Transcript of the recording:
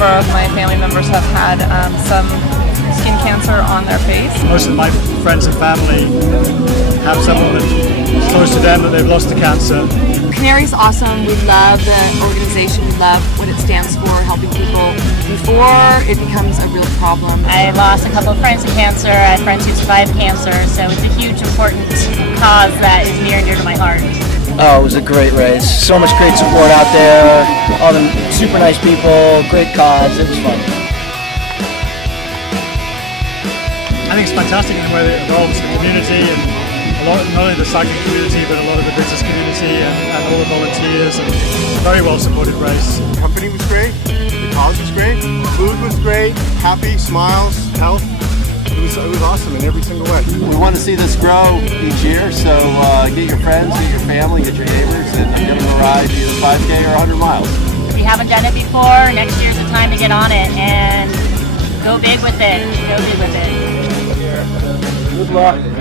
number of my family members have had some skin cancer on their face. Most of my friends and family have someone that's close to them that they've lost to cancer. Canary's awesome. We love the organization. We love what it stands for, helping people before it becomes a real problem. I lost a couple of friends to cancer. I have friends who survived cancer, so it's a huge, important cause that is near and dear to my heart. Oh, it was a great race. So much great support out there. All the super nice people, great cause. It was fun. I think it's fantastic in the way that it involves the community and not only the cycling community but a lot of the business community and all the volunteers, and very well supported race. The company was great, the cause was great, food was great, happy, smiles, health. It was awesome in every single way. We want to see this grow each year, so get your friends, get your family, get your neighbors, and give them a ride, either 5K or 100 miles. If you haven't done it before, next year's the time to get on it and go big with it. Go big with it. Good luck.